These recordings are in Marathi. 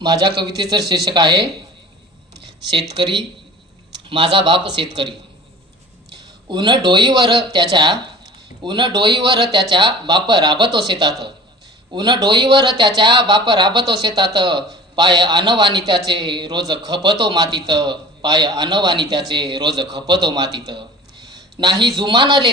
माझ्या कवितेचं शीर्षक आहे शेतकरी, माझा बाप शेतकरी. ऊन डोईवर त्याच्या बाप राबतो शेतात. ऊन डोईवर त्याच्या बाप राबतो शेतात. पाय अनवानी त्याचे रोज खपतो मातीत. पाय अनवानी त्याचे रोज खपतो मातीत. नाही जुमानले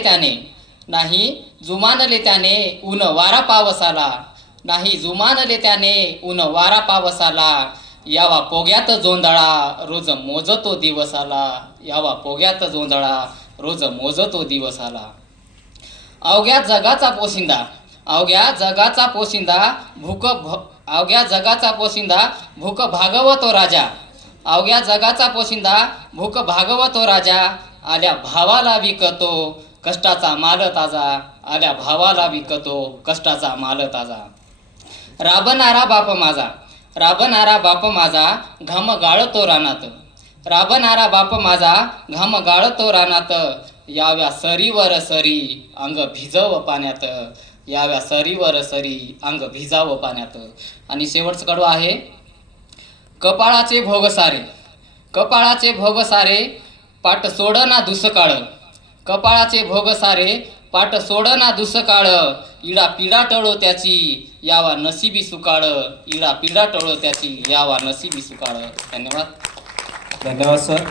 त्याने ऊन वारा पावसाला. नाही जुमानले त्याने ऊन वारा पावसाला. यावा पोग्यात जोंधळा रोज मोजतो दिवसाला. यावा पोग्यात जोंधळा रोज मोजतो दिवसाला. अवघ्या जगाचा पोशिंदा भूक भागवतो राजा. अवघ्या जगाचा पोशिंदा भूक भागवतो राजा. आल्या भावाला विकतो कष्टाचा माल ताजा. आल्या भावाला विकतो कष्टाचा माल ताजा. राबणारा बाप माझा घाम गाळतो रानात. राबणारा बाप माझा घाम गाळतो रानात. याव्या सरीवर सरी अंग भिजव पाण्यात. याव्या सरीवर सरी अंग भिजावं पाण्यात. आणि शेवटचं कडवं आहे. कपाळाचे भोग सारे पाट सोडना दुसकाळ. कपाळाचे भोग सारे पाट सोडना दुसकाळ. इडा पिडा टळो त्याची यावा नशिबी सुकाळ. इडा पिडा टळो त्याची यावा नशिबी सुकाळ. धन्यवाद. धन्यवाद सर.